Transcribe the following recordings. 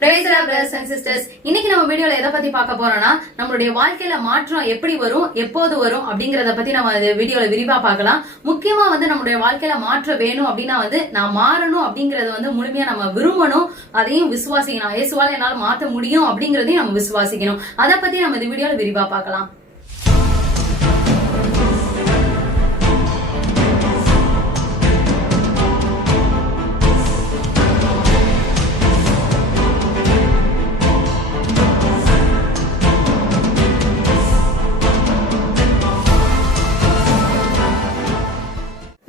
இன்னைக்கு நம்ம வீடியோல எதை பத்தி பார்க்க போறோம்னா நம்மளுடைய வாழ்க்கையில மாற்றம் எப்படி வரும், எப்போது வரும் அப்படிங்கறத பத்தி நம்ம வீடியோல விரிவா பார்க்கலாம். முக்கியமா நம்மளுடைய வாழ்க்கையில மாற்றம் வேணும் அப்படின்னா நான் மாறணும் அப்படிங்கறது முழுமையா நம்ம விரும்பணும், அதையும் விசுவாசிக்கணும். இயேசுவால என்னால மாற்ற முடியும் அப்படிங்கறதையும் நம்ம விசுவாசிக்கணும். அதை பத்தி நம்ம இந்த வீடியோல விரிவா பார்க்கலாம்.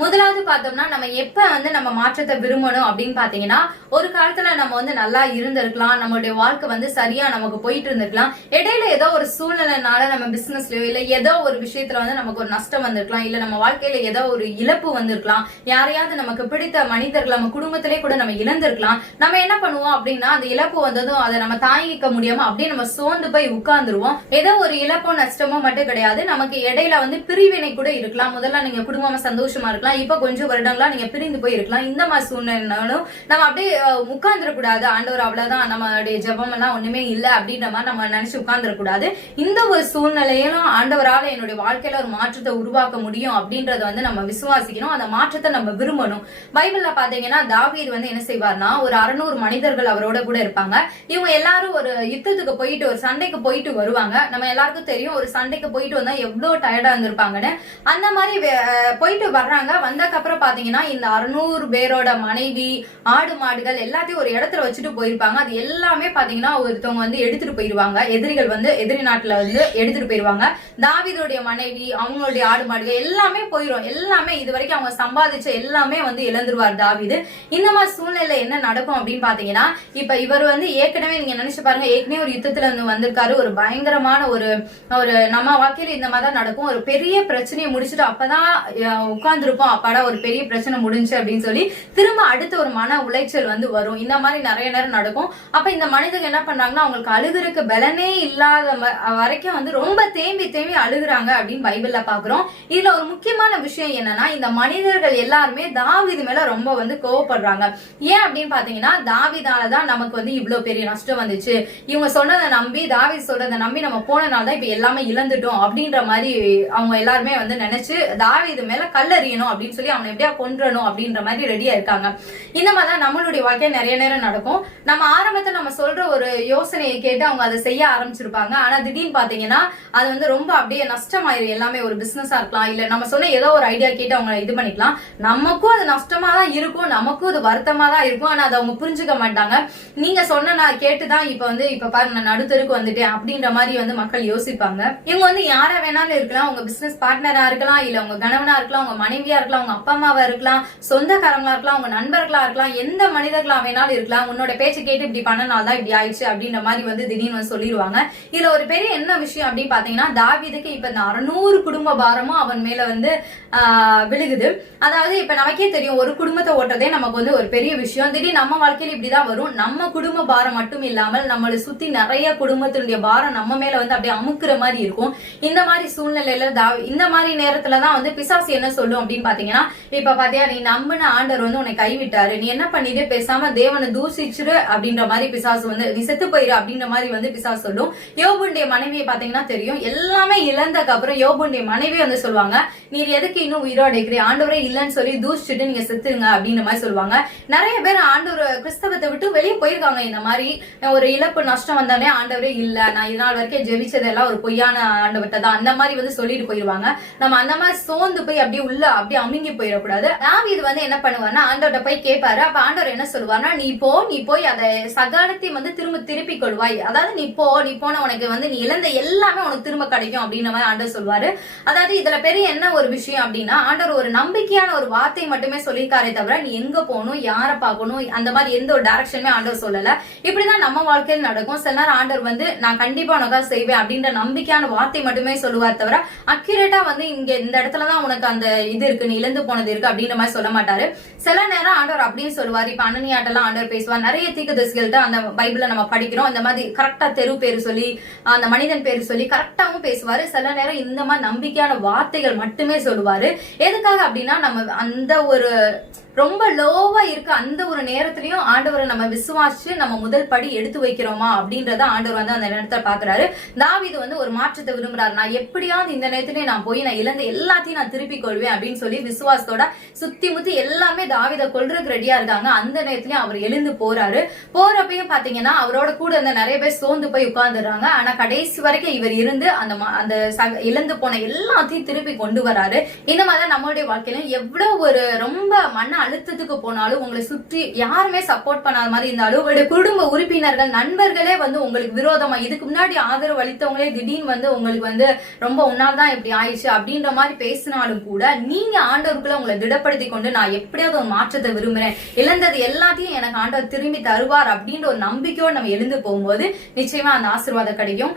முதலாவது பார்த்தோம்னா நம்ம எப்ப நம்ம மாற்றத்தை விரும்பணும் அப்படின்னு பாத்தீங்கன்னா, ஒரு காலத்துல நம்ம நல்லா இருந்திருக்கலாம், நம்மளுடைய வாழ்க்கை சரியா நமக்கு போயிட்டு இருந்திருக்கலாம். இடையில ஏதோ ஒரு சூழ்நிலைனால நம்ம பிசினஸ்லயோ இல்ல ஏதோ ஒரு விஷயத்துல நமக்கு ஒரு நஷ்டம் வந்திருக்கலாம், இல்ல நம்ம வாழ்க்கையில ஏதோ ஒரு இழப்பு வந்திருக்கலாம், யாரையாவது நமக்கு பிடித்த மனிதர்கள் நம்ம குடும்பத்திலே கூட நம்ம இழந்திருக்கலாம். நம்ம என்ன பண்ணுவோம் அப்படின்னா, அந்த இழப்பு வந்ததும் அதை நம்ம தாங்கிக்க முடியாம அப்படியே நம்ம சோர்ந்து போய் உட்கார்ந்துருவோம். ஏதோ ஒரு இழப்போ நஷ்டமோ மட்டும் கிடையாது, நமக்கு இடையில பிரிவினை கூட இருக்கலாம். முதல்ல நீங்க குடும்பமா சந்தோஷமா இருக்கலாம், இப்ப கொஞ்சம் வருடங்களா நீங்க பிரிந்து போய் இருக்கலாம். இந்த மாதிரி சூழ்நிலைனாலும் நம்ம அப்படியே உட்கார்ந்துடக்கூடாது. ஆண்டவர் அவ்வளவுதான், நம்மளுடைய ஜெபம் எல்லாம் ஒண்ணுமே இல்ல அப்படின்ற மாதிரி நம்ம நினைச்சு உட்கார்ந்துடக்கூடாது. இந்த ஒரு சூழ்நிலையிலும் ஆண்டவரால என்னுடைய வாழ்க்கையில ஒரு மாற்றத்தை உருவாக்க முடியும் அப்படின்றத நம்ம விசுவாசிக்கணும். அந்த மாற்றத்தை நம்ம விரும்பணும். பைபிள்ல பாத்தீங்கன்னா தாவீது என்ன செய்வார்னா, ஒரு 600 மனிதர்கள் அவரோட கூட இருப்பாங்க. இவங்க எல்லாரும் ஒரு யுத்தத்துக்கு போயிட்டு ஒரு சண்டைக்கு போயிட்டு வருவாங்க. நம்ம எல்லாருக்கும் தெரியும், ஒரு சண்டைக்கு போயிட்டு வந்தா எவ்வளவு டயர்டா இருந்திருப்பாங்கன்னு. அந்த மாதிரி போயிட்டு வர்றாங்க. வந்ததுக்கப்புறம் பாத்தீங்கன்னா இந்த 600 பேரோட மனைவி, ஆடு மாடுகள் எல்லாத்தையும் ஒரு இடத்துல வச்சுட்டு போயிருப்பாங்க. அது எல்லாமே பாத்தீங்கன்னா ஒருத்தவங்க எடுத்துட்டு போயிருவாங்க. எதிரிகள் எதிரி நாட்டுல எடுத்துட்டு போயிருவாங்க. தாவீதுடைய மனைவி, அவங்களுடைய ஆடு மாடுகள் எல்லாமே போயிரும். எல்லாமே இது வரைக்கும் அவங்க சம்பாதிச்ச எல்லாமே இழந்துருவார் தாவீது. இந்த மாதிரி சூழ்நிலை என்ன நடக்கும் அப்படின்னு பாத்தீங்கன்னா, இப்ப இவர் ஏற்கனவே நீங்க நினைச்சு பாருங்க, ஏற்கனவே ஒரு யுத்தத்துல வந்திருக்காரு. ஒரு பயங்கரமான ஒரு நம்ம வாழ்க்கையில இந்த மாதிரி தான் நடக்கும். ஒரு பெரிய பிரச்சனையை முடிச்சுட்டு அப்பதான் உட்கார்ந்துருப்போம், அப்பாடா ஒரு பெரிய பிரச்சனை முடிஞ்சு அப்படின்னு சொல்லி திரும்ப அடுத்த ஒரு மன உளைச்சல் வரும். இந்த மாதிரி நிறைய நேரம் நடக்கும். அப்ப இந்த மனிதர்கள் என்ன பண்றாங்கன்னா, அவங்களுக்கு அழுகுறதுக்கு பலனே இல்லாத வரைக்கும் ரொம்ப தேம்பி தேம்பி அழுகுறாங்க அப்படின்னு பைபிள்ல பாக்குறோம். இதுல ஒரு முக்கியமான விஷயம் என்னன்னா, இந்த மனிதர்கள் எல்லாருமே தாவீது மேல ரொம்ப கோவப்படுறாங்க. ஏன் அப்படின்னு பாத்தீங்கன்னா, தாவீதாலதான் நமக்கு இவ்வளவு பெரிய நஷ்டம் வந்துச்சு, இவங்க சொன்னதை நம்பி, தாவீது சொல்றதை நம்பி நம்ம போனனாலதான் இப்ப எல்லாமே இழந்துட்டோம் அப்படின்ற மாதிரி அவங்க எல்லாருமே நினைச்சு தாவீது மேல கல்லறியணும் அப்படின்னு சொல்லி அவனை எப்படியா கொன்றணும் அப்படின்ற மாதிரி ரெடியா இருக்காங்க. இந்த மாதிரிதான் நம்மளுடைய வாழ்க்கையை நிறைய நேரம் நடக்கும். நம்ம ஆரம்பத்துல நம்ம சொல்ற ஒரு யோசனையை கேட்டு அவங்க அதை செய்ய ஆரம்பிச்சிருப்பாங்க. ஆனா திடீர்னு பாத்தீங்கன்னா அது ரொம்ப அப்படியே நஷ்டமாயிரும். எல்லாமே ஒரு பிசினஸா இருக்கலாம், இல்ல நம்ம சொன்ன ஏதோ ஒரு ஐடியா கேட்டு அவங்க இது பண்ணிக்கலாம். நமக்கும் அது நஷ்டமா தான் இருக்கும், நமக்கும் அது வருத்தமா தான் இருக்கும். ஆனா அதை அவங்க புரிஞ்சுக்க மாட்டாங்க. நீங்க சொன்ன நான் கேட்டுதான் இப்ப பாருங்க நான் நடுத்தருக்கு வந்துட்டேன் அப்படின்ற மாதிரி மக்கள் யோசிப்பாங்க. இவங்க யாரா வேணாலும் இருக்கலாம், உங்க பிசினஸ் பார்ட்னரா இருக்கலாம், இல்ல உங்க கணவனா இருக்கலாம், உங்க மனைவியா இருக்கலாம், உங்க அப்பா அம்மாவா இருக்கலாம், சொந்தக்காரங்களா இருக்கலாம், உங்க நண்பர்களா இருக்கலாம், எந்த மனிதர்களா வேணாலும் இருக்கலாம். உன்னோட பேச்சு கேட்டு இப்படி பண்ணனால்தான் இப்படி ஆயிடுச்சு அப்படின்ற மாதிரி திடீர்னு சொல்லிடுவாங்க. இதுல ஒரு பெரிய என்ன விஷயம் அப்படின்னு பாத்தீங்கன்னா, தாவீதுக்கு இப்ப இந்த 600 குடும்ப பாரமும் அவன் மேல விழுகுது. அதாவது இப்ப நமக்கே தெரியும், ஒரு குடும்பத்தை ஓட்டுறதே நமக்கு ஒரு பெரிய விஷயம். திடீர்னு நம்ம வாழ்க்கையில இப்படிதான் வரும். நம்ம குடும்ப பாரம் மட்டும் இல்லாமல் நம்மளை சுத்தி நிறைய குடும்பத்தினுடைய பாரம் நம்ம மேல அப்படியே அமுக்குற மாதிரி இருக்கும். இந்த மாதிரி சூழ்நிலையில இந்த மாதிரி நேரத்துலதான் பிசாசு என்ன சொல்லும் அப்படின்னு பாத்தீங்கன்னா, இப்ப பாத்தியா நீ நம்பின ஆண்டவர் உன்னை கைவிட்டாரு, நீ என்ன பண்ணிட்டு பேசாம தேவனை தூசிச்சிரு அப்படின்ற மாதிரி பிசாசு நீ செத்து போயிரு அப்படின்ற மாதிரி பிசாசு சொல்லும். யோபுடைய மனைவியை பாத்தீங்கன்னா தெரியும், எல்லாமே இழந்ததுக்கு அப்புறம் யோபுடைய மனைவி சொல்லுவாங்க, நீர் எதுக்கு இன்னும் உயிரோட இருக்கிற, ஆண்டவரே இல்லன்னு சொல்லி தூசிச்சுட்டு நீங்க செத்துருங்க அப்படின்ற மாதிரி சொல்லுவாங்க. நிறைய பேர் ஆண்டவர் கிறிஸ்தவத்தை விட்டு வெளியே போயிருக்காங்க. இந்த மாதிரி ஒரு இழப்பு நஷ்டம் வந்தாலே ஆண்டவரே இல்ல, நான் இதனால் வரைக்கும் ஜெபிச்சதெல்லாம் ஒரு பொய்யான ஆண்டவர்கிட்ட தான், அந்த மாதிரி சொல்லிட்டு போயிருவாங்க. நம்ம அந்த மாதிரி சோர்ந்து போய் அப்படியே உள்ள அப்படியே அமுங்கி போயிடக்கூடாது. தாவீது என்ன பண்ணுவாருன்னா, ஆண்டவர்கிட்ட போய் கேட்பாரு. அப்ப ஆண்டவர் என்ன சொல்லுவாருன்னா, நீ போய் அதை சகலத்தையும் திரும்ப திருப்பி கொள்வாய். அதாவது நீ போன உனக்கு நீ இழந்த எல்லாமே உனக்கு திரும்ப கிடைக்கும் அப்படின்ற மாதிரி ஆண்டவர் சொல்வாரு. அதாவது இதுல பெரிய என்ன ஒரு விஷயம் அப்படின்னா, ஆண்டவர் ஒரு நம்பிக்கையான ஒரு வார்த்தை மட்டுமே சொல்லியிருக்காரே தவிர நீ எங்க போகணும், யாரை பார்க்கணும், அந்த மாதிரி எந்த ஒரு டைரக்ஷனுமே ஆண்டவர் சொல்லல. இப்படிதான் நம்ம வாழ்க்கையில் நடக்கும். சில நேரம் ஆண்டவர் நான் கண்டிப்பா உனக்காக செய்வேன் அப்படின்ற நம்பிக்கையான வார்த்தை மட்டுமே சொல்லுவார் தவிர அக்யூரேட்டா இங்க இந்த இடத்துலதான் உனக்கு அந்த இது இருக்கு, நீ இழந்து போனது இருக்கு அப்படின்ற மாதிரி சொல்ல மாட்டாரு. சில நேரம் ஆண்டவர் அப்படின்னு சொல்லுவாரு. இப்ப அனனியாட்டெல்லாம் ஆண்டவர் பேசுவார். நிறைய தீர்க்கதரிசிகள்ட்ட அந்த பைபிள்ல நம்ம படிக்கிறோம், இந்த மாதிரி கரெக்டா தெரு பேரு சொல்லி, அந்த மனிதன் பேரு சொல்லி கரெக்டாவும் பேசுவாரு. சில நேரம் இந்த மாதிரி நம்பிக்கையான வார்த்தைகள் மட்டுமே சொல்லுவாரு. எதுக்காக அப்படின்னா, நம்ம அந்த ஒரு ரொம்ப லோவா இருக்க அந்த ஒரு நேரத்திலயும் ஆண்டவரை நம்ம விசுவாசிச்சு நம்ம முதல் படி எடுத்து வைக்கிறோமா அப்படின்றத ஆண்டவர் வந்து அந்த நேரத்துல பாக்குறாரு. தாவீது வந்து ஒரு மாற்றத்தை விரும்புறாரு. நான் எப்படியாவது இந்த நேரத்திலே நான் போய் நான் இழந்த எல்லாத்தையும் நான் திருப்பி கொள்வேன் அப்படின்னு சொல்லி விசுவாசத்தோட சுத்தி முத்தி எல்லாமே தாவீதை கொல்றதுக்கு ரெடியா இருக்காங்க. அந்த நேரத்திலயும் அவர் எழுந்து போறாரு. போறப்பையும் பாத்தீங்கன்னா அவரோட கூட இருந்த நிறைய பேர் சோர்ந்து போய் உட்கார்ந்துடுறாங்க. ஆனா கடைசி வரைக்கும் இவர் இருந்து அந்த இழந்து போன எல்லாத்தையும் திருப்பி கொண்டு வராரு. இந்த மாதிரி நம்மளுடைய வாழ்க்கையிலும் எவ்வளவு ஒரு ரொம்ப மன அழுத்தத்துக்கு போனாலும் உங்களை சுற்றி யாருமே சப்போர்ட் பண்ணாத மாதிரி இருந்தாலும் உங்களுடைய குடும்ப உறுப்பினர்கள் நண்பர்களே வந்து உங்களுக்கு விரோதமா இதுக்கு முன்னாடி ஆதரவு அளித்தவங்களே திடீர்னு வந்து உங்களுக்கு வந்து ரொம்ப உன்னால்தான் இப்படி ஆயிடுச்சு அப்படின்ற மாதிரி பேசினாலும் கூட நீங்க ஆண்டவருக்குள்ள உங்களை திடப்படுத்தி கொண்டு நான் எப்படியாவது ஒரு மாற்றத்தை விரும்புறேன், இழந்தது எல்லாத்தையும் எனக்கு ஆண்டவர் திரும்பி தருவார் அப்படின்ற ஒரு நம்பிக்கையோடு நம்ம எழுந்து போகும்போது நிச்சயமா அந்த ஆசீர்வாதம் கிடைக்கும்.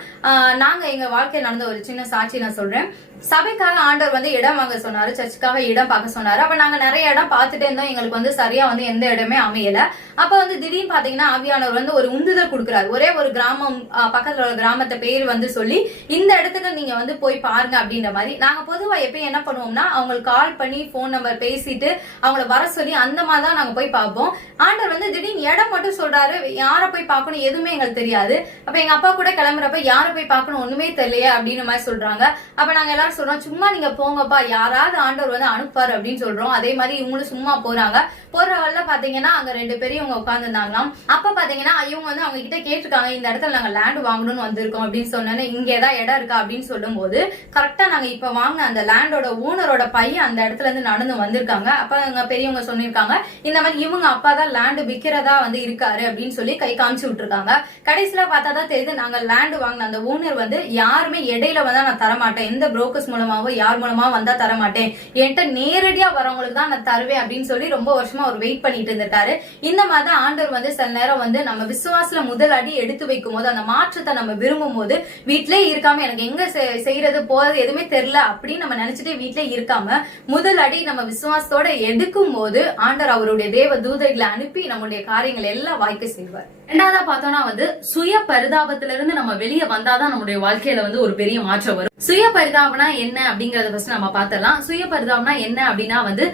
நாங்க எங்க வாழ்க்கையில் நடந்த ஒரு சின்ன சாட்சி நான் சொல்றேன். சபைக்காக ஆண்டவர் வந்து இடம் வாங்க சொன்னாரு, சர்ச்சுக்காக இடம் பார்க்க சொன்னாரு. அப்ப நாங்க நிறைய இடம் பார்த்துட்டே இருந்தோம். எங்களுக்கு வந்து சரியா வந்து எந்த இடமே அமையல. அப்ப வந்து திடீர்னு பாத்தீங்கன்னா ஆவியானவர் வந்து ஒரு உந்துதல் கொடுக்குறாரு. ஒரே ஒரு கிராமம் பக்கத்துல ஒரு கிராமத்தை பேர் வந்து சொல்லி இந்த இடத்துக்கு நீங்க வந்து போய் பாருங்க அப்படின்ற மாதிரி. நாங்க பொதுவா எப்பயும் என்ன பண்ணுவோம்னா அவங்களுக்கு கால் பண்ணி போன் நம்பர் பேசிட்டு அவங்கள வர சொல்லி அந்த மாதிரி தான் நாங்க போய் பார்ப்போம். ஆண்டவர் வந்து திடீர்னு இடம் மட்டும் சொல்றாரு, யார போய் பார்க்கணும் எதுவுமே எங்களுக்கு தெரியாது. அப்ப எங்க அப்பா கூட கிளம்புறப்ப யார போய் பார்க்கணும் ஒண்ணுமே தெரியலையே அப்படின்னு மாதிரி சொல்றாங்க. அப்ப நாங்க எல்லாரும் சொல்றோம், சும்மா நீங்க போங்கப்பா, யாராவது ஆண்டவர் வந்து அனுப்பாரு அப்படின்னு சொல்றோம். அதே மாதிரி இவங்களும் சும்மா போறாங்க. போற வழில பாத்தீங்கன்னா அங்க 2 பெரியவங்க உட்கார்ந்து இருந்தாங்களாம். அப்ப பாத்தீங்கன்னா இவங்க வந்து அவங்க கிட்ட கேட்டிருக்காங்க, இந்த இடத்துல நாங்க லேண்ட் வாங்கணும்னு வந்திருக்கோம் அப்படின்னு சொன்னேன்னு, இங்க ஏதாவது இடம் இருக்கா அப்படின்னு சொல்லும் போது கரெக்டா நாங்க இப்ப வாங்கின அந்த லேண்டோட ஓனரோட பையன் அந்த இடத்துல இருந்து நடந்து வந்திருக்காங்க. அப்ப அங்க பெரியவங்க சொல்லிருக்காங்க, இந்த மாதிரி இவங்க அப்பா தான் லேண்ட் விக்கிறதா வந்து இருக்காரு அப்படின்னு சொல்லி கை காமிச்சு விட்டுருக்காங்க. கடைசியில பார்த்தாதான் தெரியுது, நாங்க லேண்ட் வாங்கின அந்த ஓனர் வந்து யாருமே இடையில வந்தா நான் தரமாட்டேன், எந்த புரோக்கர்ஸ் மூலமாவோ யார் மூலமா வந்தா தரமாட்டேன், என்கிட்ட நேரடியா வரவங்களுக்கு தான் நான் தருவேன் அப்படின்னு சொல்லி ரொம்ப வருஷமா அவர் வெயிட் பண்ணிட்டு இருந்திருக்காரு. இந்த மாதிரி ஆண்டவர் வந்து சில நேரம் வந்து நம்ம விசுவாசத்துல முதல் அடி எடுத்து வைக்கும் போது அந்த மாற்றத்தை நம்ம விரும்பும் போது வீட்டிலே இருக்காம எனக்கு எங்க செய்யறது போறது எதுவுமே தெரியல அப்படின்னு நம்ம நினைச்சிட்டு வீட்டிலே இருக்காம முதல் அடி நம்ம விசுவாசத்தோட எடுக்கும் போது ஆண்டவர் அவருடைய தேவ தூதர்களை அனுப்பி நம்முடைய காரியங்கள் எல்லாம் வாய்க்க செய்வார். ரெண்டாவதா பார்த்தோம்னா வந்து சுய பரிதாபத்துல இருந்து நம்ம வெளியே வந்தாதான் நம்முடைய வாழ்க்கையில வந்து ஒரு பெரிய மாற்றம் வரும். சுய பரிதாபம்னா என்ன அப்படிங்கறத ஃபர்ஸ்ட் நம்ம பார்த்தலாம். சுய பரிதாபம்னா என்ன அப்படின்னா வந்து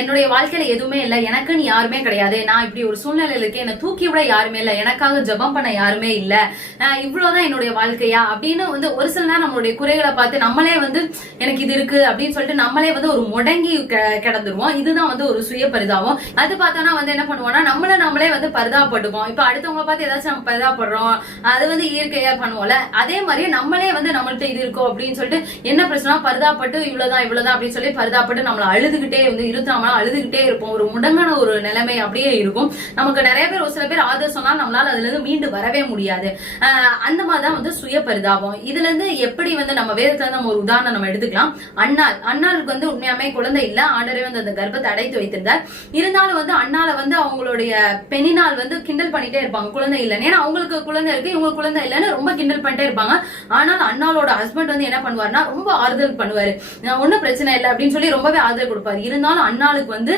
என்னுடைய வாழ்க்கையில எதுவுமே இல்ல, எனக்குன்னு யாருமே கிடையாது, நான் இப்படி ஒரு சூழ்நிலையில இருக்கேன், என்ன தூக்கி விட யாருமே இல்ல, எனக்காக ஜெபம் பண்ண யாருமே இல்ல, இவ்வளவுதான் என்னுடைய வாழ்க்கையா அப்படின்னு வந்து ஒரு சில நேரம் நம்மளுடைய குறைகளை பார்த்து நம்மளே வந்து எனக்கு இது இருக்கு அப்படின்னு சொல்லிட்டு நம்மளே வந்து ஒரு முடங்கி கிடந்துருவோம். இதுதான் வந்து ஒரு சுய பரிதாபம். அது பார்த்தோம்னா வந்து என்ன பண்ணுவோம்னா நம்மளே வந்து பரிதாபப்பட்டுவோம். இப்ப அடுத்தவங்களை பார்த்து ஏதாச்சும் நம்ம பரிதாபப்படுறோம், அது வந்து இயற்கையா பண்ணுவோம்ல, அதே மாதிரி நம்மளே வந்து நம்மள்ட்ட இது இருக்கும் அப்படின்னு சொல்லிட்டு என்ன பிரச்சனை பரிதாபப்பட்டு இவ்வளவுதான் அப்படின்னு சொல்லி பரிதாபப்பட்டு நம்மள அழுதுகிட்டே வந்து இருத்தாம அழுதுகிட்டே இருப்போம். ஒரு முடங்கான ஒரு நிலைமை அப்படியே இருக்கும். நமக்கு நிறைய பேர் ஒரு சில பேர் ஆதரவு சொன்னா நம்மளால அதுல இருந்து மீண்டு வரவே முடியாது. அந்த மாதிரிதான் வந்து சுய பரிதாபம். இதுல இருந்து எப்படி வந்து நம்ம வேதத்துல நம்ம ஒரு உதாரணம் நம்ம எடுத்துக்கலாம். அண்ணாளுக்கு வந்து உண்மையாமே குழந்தை இல்ல, ஆண்டரே வந்து அந்த கர்ப்பத்தை அடைத்து வைத்திருந்தார். இருந்தாலும் வந்து அண்ணால வந்து அவங்களுடைய பெண்ணினால் வந்து கிண்டல் பண்ணிட்டே இருப்பாங்க, குழந்தை இல்லைன்னு. ஏன்னா அவங்களுக்கு குழந்தை இருக்கு, இவங்க குழந்தை இல்லைன்னு ரொம்ப கிண்டல் பண்ணிட்டே இருப்பாங்க. ஆனால் அண்ணாளோட ஹஸ்பண்ட் வந்து என்ன பண்ணுவாருன்னா ரொம்ப ஆறுதல் பண்ணுவாரு, ஒன்னும் பிரச்சனை இல்லை அப்படின்னு சொல்லி ரொம்பவே ஆறுதல் கொடுப்பாரு. இருந்தாலும் அண்ணாளுக்கு வந்து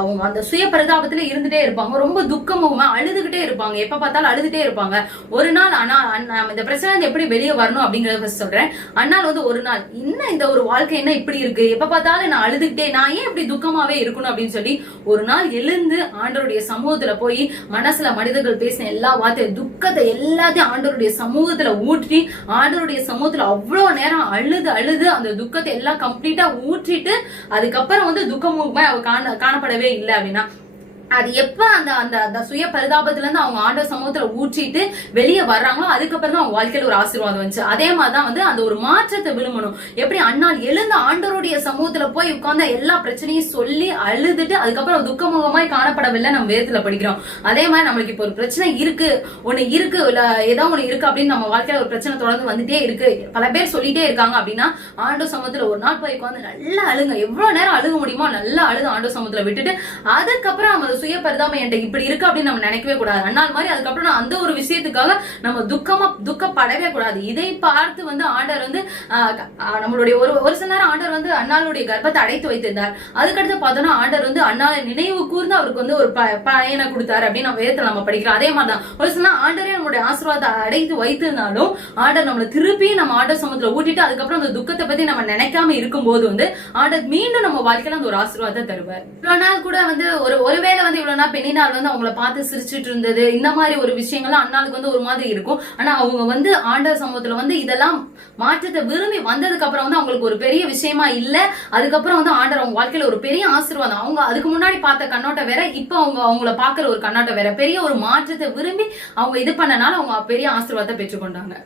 அவங்க அந்த சுய பரிதாபத்துல இருந்துட்டே இருப்பாங்க, ரொம்ப துக்கமுகமா அழுதுகிட்டே இருப்பாங்க, எப்ப பார்த்தாலும் அழுதுட்டே இருப்பாங்க. ஒரு நாள் இந்த பிரச்சனை எப்படி வெளியே வரணும் அப்படிங்கறத சொல்றேன். அண்ணால் வந்து ஒரு நாள் இன்னும் இந்த ஒரு வாழ்க்கை என்ன இப்படி இருக்கு, எப்ப பார்த்தாலும் நான் அழுதுகிட்டே, நான் ஏன் இப்படி துக்கமாவே இருக்கணும் அப்படின்னு சொல்லி ஒரு நாள் எழுந்து ஆண்டவருடைய சமூகத்துல போய் மனசுல மனிதர்கள் பேசின எல்லா வார்த்தையும் துக்கத்தை எல்லாத்தையும் ஆண்டவருடைய சமூகத்துல ஊற்றி ஆண்டவருடைய சமூகத்துல அவ்வளவு நேரம் அழுது அந்த துக்கத்தை எல்லாம் கம்ப்ளீட்டா ஊற்றிட்டு அதுக்கப்புறம் வந்து துக்கமுகமா காணப்படவே இல்லை அப்படின்னா அது எப்ப அந்த சுய பரிதாபத்துல இருந்து அவங்க ஆண்டவர் சமூகத்துல ஊற்றிட்டு வெளியே வர்றாங்களோ அதுக்கப்புறம் தான் அவங்க வாழ்க்கையில ஒரு ஆசீர்வாதம் வந்துச்சு. அதே மாதிரிதான் வந்து அந்த ஒரு மாற்றத்தை விரும்பணும். எப்படி அண்ணால் எழுந்து ஆண்டவருடைய சமூகத்துல போய் உட்கார்ந்த எல்லா பிரச்சனையும் சொல்லி அழுதுட்டு அதுக்கப்புறம் துக்கமுகமாய் காணப்படவில்லை நம்ம வேதத்துல படிக்கிறோம். அதே மாதிரி நம்மளுக்கு இப்ப ஒரு பிரச்சனை இருக்கு, ஒண்ணு இருக்கு, இல்ல ஏதோ ஒண்ணு இருக்கு அப்படின்னு நம்ம வாழ்க்கையில ஒரு பிரச்சனை தொடர்ந்து வந்துட்டே இருக்கு, பல பேர் சொல்லிட்டே இருக்காங்க அப்படின்னா ஆண்டவர் சமூகத்துல ஒரு நாள் போய் உட்காந்து நல்லா அழுங்க, எவ்வளவு நேரம் அழுக முடியுமோ நல்லா அழுது ஆண்டவர் சமூகத்துல விட்டுட்டு அதுக்கப்புறம் நம்ம சுய பரிதாபம் என்கிட்ட இப்படி இருக்கு அப்படின்னு நம்ம நினைக்கவே கூடாது. அண்ணால் மாதிரி அதுக்கப்புறம் நான் அந்த ஒரு விஷயத்துக்காக நம்ம துக்கப்படவே கூடாது. இதை பார்த்து வந்து ஆண்டவர் வந்து நம்மளுடைய ஒரு சில நேரம் ஆண்டவர் வந்து அண்ணாளுடைய கர்ப்பத்தை அடைத்து வைத்திருந்தார். அதுக்கடுத்து பார்த்தோம்னா ஆண்டவர் வந்து அண்ணாலை நினைவு கூர்ந்து அவருக்கு வந்து ஒரு பையனை கொடுத்தாரு அப்படின்னு நம்ம வேதத்துல நம்ம படிக்கிறோம். அதே மாதிரிதான் ஒரு சில ஆண்டரே நம்மளுடைய ஆசீர்வாதத்தை அடைத்து வைத்திருந்தாலும் ஆண்டர் நம்மளை திருப்பி நம்ம ஆண்டர் சமூகத்துல ஊட்டிட்டு அதுக்கப்புறம் அந்த துக்கத்தை பத்தி நம்ம நினைக்காம இருக்கும் போது வந்து ஆண்டர் மீண்டும் நம்ம வாழ்க்கையில அந்த ஒரு ஆசீர்வாதத்தை தருவார். இவ்வளவு நாள் கூட வந்து ஒருவேளை வந்து இவ்வளவு நாள் பெண்ணினால் வந்து அவங்கள பார்த்து சிரிச்சுட்டு இருந்தது, இந்த மாதிரி ஒரு விஷயங்கள்லாம் அண்ணாளுக்கு வந்து ஒரு மாதிரி இருக்கும். ஆனா அவங்க வந்து ஆண்டர் சமூகத்துல வந்து இதெல்லாம் மாற்றத்தை விரும்பி வந்ததுக்கு அப்புறம் வந்து அவங்களுக்கு ஒரு பெரிய விஷயமா இல்ல. அதுக்கப்புறம் வந்து ஆண்டர் அவங்க வாழ்க்கையில ஒரு பெரிய ஆசீர்வாதம். அவங்க அதுக்கு முன்னாடி பார்த்த கண்ணோட்டம் வேற, இப்ப அவங்கள பாக்குற ஒரு கண்ணோட்டம் வேற. பெரிய ஒரு மாற்றத்தை விரும்பி அவங்க இது பண்ணனால அவங்க பெரிய ஆசீர்வாதத்தை பெற்றுக்கொண்டாங்க.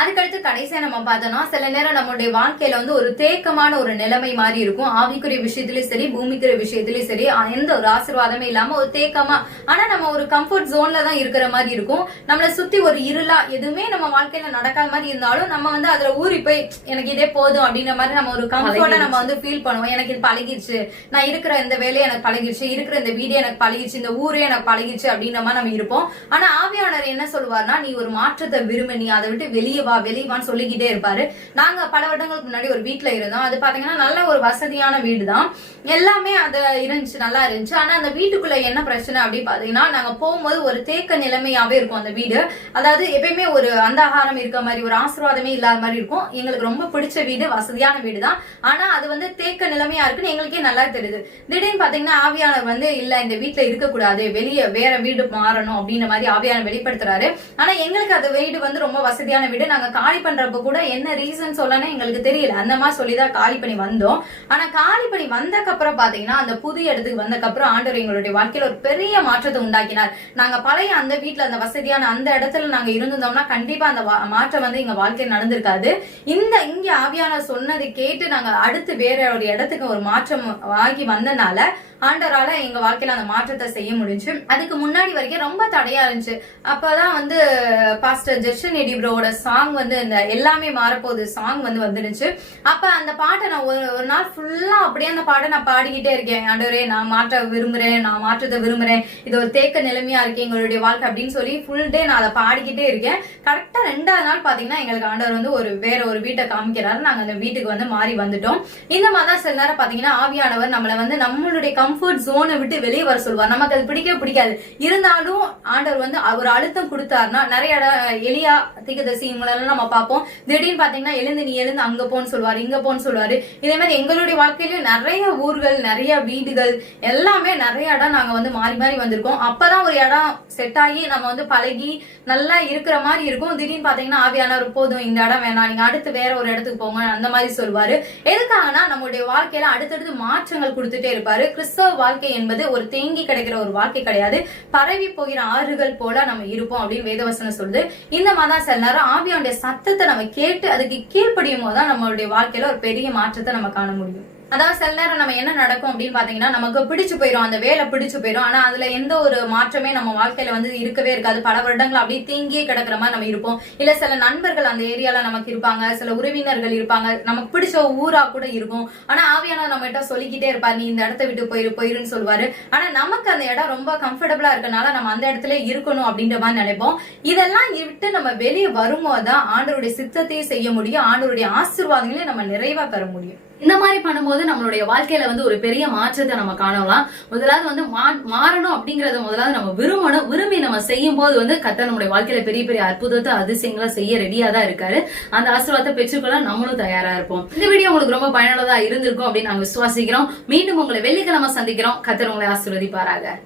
அதுக்கடுத்து கடைசியா நம்ம பார்த்தோம்னா சில நேரம் நம்மளுடைய வாழ்க்கையில வந்து ஒரு தேக்கமான ஒரு நிலைமை மாதிரி இருக்கும். ஆவிக்குரிய விஷயத்திலயும் சரி, பூமிக்குரிய விஷயத்திலயும் சரி, எந்த ஒரு ஆசீர்வாதமே இல்லாம ஒரு தேக்கமா, ஆனா நம்ம ஒரு கம்ஃபர்ட் ஜோன்ல தான் இருக்கிற மாதிரி இருக்கும். நம்மளை சுத்தி ஒரு இருளா எதுவுமே நம்ம வாழ்க்கையில நடக்காத மாதிரி இருந்தாலும் நம்ம வந்து அதுல ஊறி போய் எனக்கு இதே போதும் அப்படின்ற மாதிரி நம்ம ஒரு கம்ஃபர்ட்டா நம்ம வந்து ஃபீல் பண்ணுவோம். எனக்கு இது பழகிடுச்சு, நான் இருக்கிற இந்த வேலையை எனக்கு பழகிடுச்சு, இருக்கிற இந்த வீடியோ எனக்கு பழகிடுச்சு, இந்த ஊரே எனக்கு பழகிடுச்சு அப்படின்ற மாதிரி நம்ம இருப்போம். ஆனா ஆவியானவர் என்ன சொல்லுவார்னா, நீ ஒரு மாற்றத்தை விரும்ப, நீ அதை விட்டு வெளியே வெளிவான்னு சொல்லிக்கிட்டே இருப்பாரு. நாங்க பல வருடங்களுக்கு முன்னாடி ஒரு வீட்டுல இருந்தோம். அது பாத்தீங்கன்னா நல்ல ஒரு வசதியான வீடு தான், எல்லாமே அது இருந்துச்சு, நல்லா இருந்துச்சு. ஆனா அந்த வீட்டுக்குள்ள என்ன பிரச்சனை அப்படி பாத்தீங்கன்னா, நாங்க போகும்போது ஒரு தேக்க நிலைமையாவே இருக்கும் அந்த வீடு. அதாவது எப்பயுமே ஒரு அந்தகாரம் இருக்க மாதிரி, ஒரு ஆசீர்வாதமே இல்லாத மாதிரி இருக்கும். எங்களுக்கு ரொம்ப பிடிச்ச வீடு, வசதியான வீடு தான். ஆனா அது வந்து தேக்க நிலைமையா இருக்குன்னு எங்களுக்கே நல்லா தெரியுது. திடீர்னு பாத்தீங்கன்னா ஆவியானவர் வந்து இல்ல இந்த வீட்டுல இருக்கக்கூடாது, வெளியே வேற வீடு மாறணும் அப்படின்ற மாதிரி ஆவியானவர் வெளிப்படுத்துறாரு. ஆனா எங்களுக்கு அந்த வீடு வந்து ரொம்ப வசதியான வீடு. நாங்க காலி பண்றப்ப கூட என்ன ரீசன் சொல்லணும் எங்களுக்கு தெரியல, அந்த மாதிரி சொல்லிதான் காலி பண்ணி வந்தோம். ஆனா காலி பண்ணி வந்தக்கு அப்புறம் பாத்தீங்கன்னா அந்த புது இடத்துக்கு வந்தக்கு அப்புறம் ஆண்டவர் எங்களுடைய வாழ்க்கையில ஒரு பெரிய மாற்றத்தை உண்டாக்கினார். நாங்க பழைய அந்த வீட்டுல அந்த வசதியான அந்த இடத்துல நாங்க இருந்திருந்தோம்னா கண்டிப்பா அந்த மாற்றம் வந்து எங்க வாழ்க்கையில் நடந்திருக்காது. இங்க ஆவியான சொன்னதை கேட்டு நாங்க அடுத்து வேற ஒரு இடத்துக்கு ஒரு மாற்றம் ஆகி வந்தனால ஆண்டவரால எங்க வாழ்க்கையில அந்த மாற்றத்தை செய்ய முடிஞ்சு. அதுக்கு முன்னாடி வரைக்கும் ரொம்ப தடையா இருந்துச்சு. அப்பதான் வந்து பாஸ்டர் ஜெர்ஷன் எடிப்ரோட சாங் வந்து இந்த எல்லாமே மாறப்போகுது சாங் வந்து வந்துருச்சு. அப்ப அந்த பாட்டை நான் ஒரு நாள் ஃபுல்லா அப்படியே அந்த பாட்டை நான் பாடிக்கிட்டே இருக்கேன். ஆண்டவரே நான் மாற்ற விரும்புறேன், நான் மாற்றத்தை விரும்புறேன், இது ஒரு தேக்க நிலைமையா இருக்கு எங்களுடைய வாழ்க்கை அப்படின்னு சொல்லி ஃபுல் டே நான் அதை பாடிக்கிட்டே இருக்கேன். கரெக்டா 2வது நாள் பாத்தீங்கன்னா எங்களுக்கு ஆண்டவர் வந்து வேற ஒரு வீட்டை காமிக்கிறாரு. நாங்க அந்த வீட்டுக்கு வந்து மாறி வந்துட்டோம். இந்த மாதிரிதான் சில நேரம் பாத்தீங்கன்னா ஆவியானவர் நம்மள வந்து நம்மளுடைய கம்ஃபர்ட் ஜோனை விட்டு வெளியே வர சொல்வார். நமக்கு அது பிடிக்கவே பிடிக்காது. இருந்தாலும் ஆண்டவர் வந்து ஒரு அழுத்தம் கொடுத்தாருன்னா, நிறைய எலியா தீர்க்கதரிசி இவங்களெல்லாம் நம்ம பார்ப்போம். திடீர்னு பாத்தீங்கன்னா நீ எழுந்து அங்க போன்னு சொல்லுவாரு, இங்க போன்னு சொல்லுவாரு. இதே மாதிரி எங்களுடைய வாழ்க்கையிலும் நிறைய ஊர்கள், நிறைய வீடுகள், எல்லாமே நிறைய இடம் நாங்க வந்து மாறி மாறி வந்திருக்கோம். அப்பதான் ஒரு இடம் செட் ஆகி நம்ம வந்து பழகி நல்லா இருக்கிற மாதிரி இருக்கும். திடீர்னு பாத்தீங்கன்னா ஆவியானவர் போதும் இந்த இடம் வேணாம், நீங்க அடுத்து வேற ஒரு இடத்துக்கு போங்க அந்த மாதிரி சொல்லுவாரு. எதுக்காகனா நம்மளுடைய வாழ்க்கையில அடுத்தடுத்து மாற்றங்கள் கொடுத்துட்டே இருப்பாரு. கிறிஸ்தவ வாழ்க்கை என்பது ஒரு தேங்கி கிடைக்கிற ஒரு வாழ்க்கை கிடையாது, பரவி போகிற ஆறுகள் போல நம்ம இருப்போம் அப்படின்னு வேதவசனம் சொல்லுது. இந்த மாதிரி சில நேரம் ஆவியானுடைய சத்தத்தை நம்ம கேட்டு அதுக்கு கீழ்ப்படியும் போதுதான் நம்மளுடைய வாழ்க்கையில ஒரு பெரிய மாற்றத்தை நம்ம காண முடியும். அதாவது சில நேரம் நம்ம என்ன நடக்கும் அப்படின்னு பாத்தீங்கன்னா, நமக்கு பிடிச்சு போயிடும், அந்த வேலை பிடிச்சு போயிடும். ஆனா அதுல எந்த ஒரு மாற்றமே நம்ம வாழ்க்கையில வந்து இருக்கவே இருக்காது. பல வருடங்கள் அப்படியே தேங்கியே கிடக்குற மாதிரி நம்ம இருப்போம். இல்ல சில நண்பர்கள் அந்த ஏரியால நமக்கு இருப்பாங்க, சில உறவினர்கள் இருப்பாங்க, நமக்கு பிடிச்ச ஊரா கூட இருக்கும். ஆனா ஆவியானவர் நம்ம கிட்ட சொல்லிக்கிட்டே இருப்பாரு, நீ இந்த இடத்த விட்டு போயிருன்னு சொல்லுவாரு. ஆனா நமக்கு அந்த இடம் ரொம்ப கம்ஃபர்டபுளா இருக்கனால நம்ம அந்த இடத்துல இருக்கணும் அப்படின்ற மாதிரி நினைப்போம். இதெல்லாம் விட்டு நம்ம வெளியே வரும்போதுதான் ஆண்டவருடைய சித்தத்தையும் செய்ய முடியும், ஆண்டவருடைய ஆசீர்வாதங்களையும் நம்ம நிறைவா பெற முடியும். இந்த மாதிரி பண்ணும்போது நம்மளுடைய வாழ்க்கையில வந்து ஒரு பெரிய மாற்றத்தை நம்ம காணலாம். முதலாவது வந்து மாறணும் அப்படிங்கறத முதலாவது நம்ம விரும்பி நம்ம செய்யும் போது வந்து கர்த்தர் நம்மளுடைய வாழ்க்கையில பெரிய பெரிய அற்புதத்தை அதிசயங்களை செய்ய ரெடியா தான் இருக்காரு. அந்த ஆசீர்வாதத்தை பெற்றுக்கொள்ள நம்மளும் தயாரா இருப்போம். இந்த வீடியோ உங்களுக்கு ரொம்ப பயனுள்ளதா இருந்திருக்கும் அப்படின்னு நாங்க விசுவாசிக்கிறோம். மீண்டும் உங்களை வெள்ளிக்கிழமை சந்திக்கிறோம். கர்த்தர் உங்களை ஆசீர்வதிப்பாராக.